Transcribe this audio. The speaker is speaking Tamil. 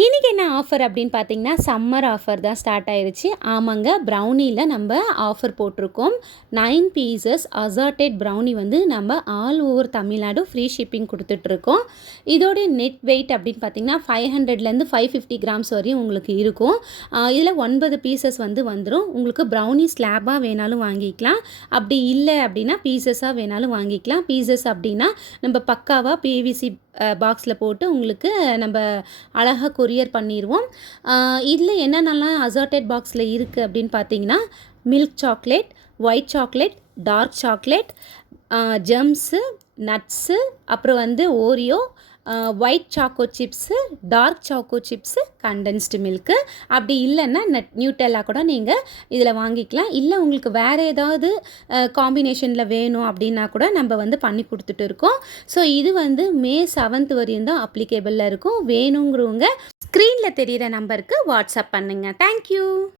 இன்றைக்கி என்ன ஆஃபர் அப்படின்னு பார்த்தீங்கன்னா சம்மர் ஆஃபர் தான் ஸ்டார்ட் ஆயிடுச்சு. ஆமாங்க, ப்ரௌனியில் நம்ம ஆஃபர் போட்டிருக்கோம். 9 பீசஸ் அசார்டட் ப்ரௌனி வந்து நம்ம all over Tamil Nadu free shipping கொடுத்துட்ருக்கோம். இதோடைய நெட் வெயிட் அப்படின்னு பார்த்தீங்கன்னா 500லேருந்து 550 கிராம்ஸ் வரையும் உங்களுக்கு இருக்கும். இதில் 9 பீசஸ் வந்து வந்துடும். உங்களுக்கு ப்ரௌனி ஸ்லாபாக வேணாலும் வாங்கிக்கலாம், அப்படி இல்லை அப்படின்னா பீசஸாக வேணாலும் வாங்கிக்கலாம். பீசஸ் அப்படின்னா நம்ம பக்காவாக பிவிசி பாக்ஸில் போட்டு உங்களுக்கு நம்ம அழகாக கொரியர் பண்ணிடுவோம். இதில் என்னென்னலாம் அசார்டட் பாக்ஸில் இருக்குது அப்படின்னு பார்த்தீங்கன்னா milk chocolate, white chocolate, dark chocolate, Gems, nuts, அப்புறம் வந்து Oreo, white choco chips, dark choco chips, condensed milk. அப்படி இல்லைன்னா நியூட்டெல்லா கூட நீங்கள் இதில் வாங்கிக்கலாம். இல்லை உங்களுக்கு வேறு ஏதாவது காம்பினேஷனில் வேணும் அப்படின்னா கூட நம்ம வந்து பண்ணி கொடுத்துட்டு இருக்கோம். ஸோ இது வந்து மே 7th வரையும் தான் அப்ளிகேபிளில் இருக்கும். வேணுங்கிறவங்க ஸ்க்ரீனில் தெரிகிற நம்பருக்கு வாட்ஸ்அப் பண்ணுங்கள். தேங்க்யூ.